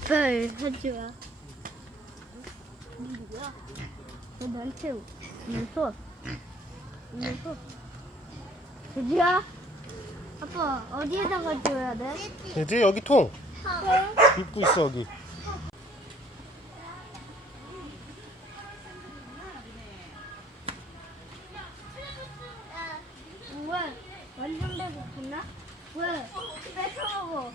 아빠를 하지 마. 누구야? 너 나한테 웃어. 웃어. 돼지야? 아빠 어디에다가 줘야 돼? 돼지 여기 통 입고 있어 여기. 왜? 완전 배고프나? 왜? 뺏어 먹어.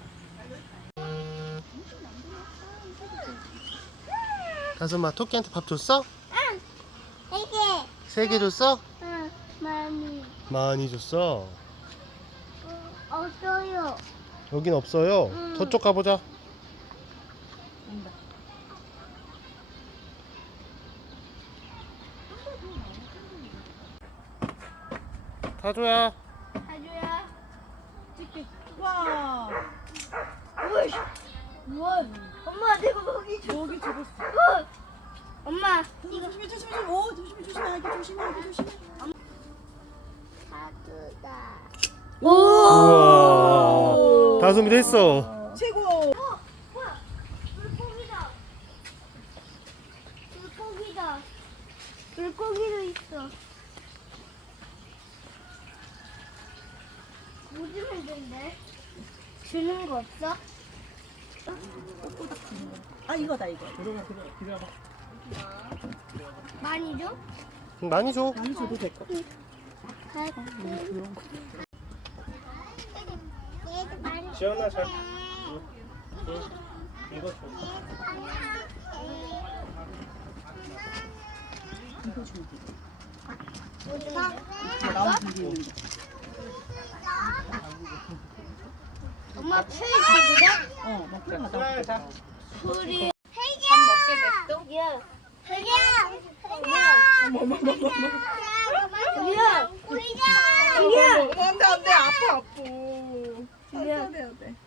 다솜아 토끼한테 밥 줬어? 응. 세 개. 3개 줬어? 응. 많이. 많이 줬어. 없어요. 여긴 없어요. 응. 저쪽 가보자. 타조야. 하주야. 와, 으이씨. 뭐? 엄마 내가 먹이 줘. 여기 죽었어. 엄마 이거 조심해, 조심해, 오, 조심해, 조심해, 아기 조심해, 아기 조심해. 사두다. 우와. 다솜이 됐어. 최고. 뭐야? 물고기다. 물고기다. 물고기도 있어. 뭐 주면 된대? 주는 거 없어? 아, 이거다 이거. 많이 줘? 많이 줘. 많이 줘도 될 것. 지연아 잘. 이거 줘. 이거 주면 돼. 뭐 나무 준비 있는 거. 엄마 풀 주기다? 먹자. 자. 풀이. 밥 먹게 냅둬? 야. 야, 안돼 안돼 아파. 천천히 해야 돼.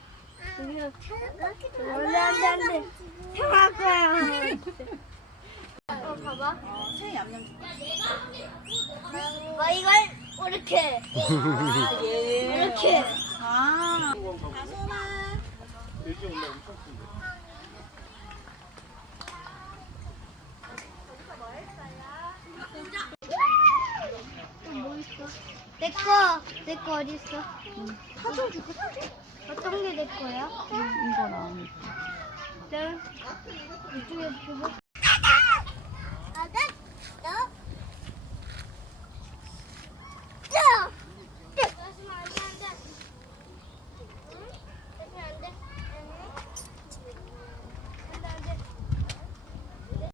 원래 안 돼. 형할 거야. 봐봐. 새 얌얌 줄 이걸 이렇게. 이렇게. 아. 다솜아. 돼지 원래 엄청 큰데. 뭐 있어? 내 거 어디 있어? 타조 줄까? 타조? 어떤 게 내 거야? 이거나. 짠. 이쪽에 주고.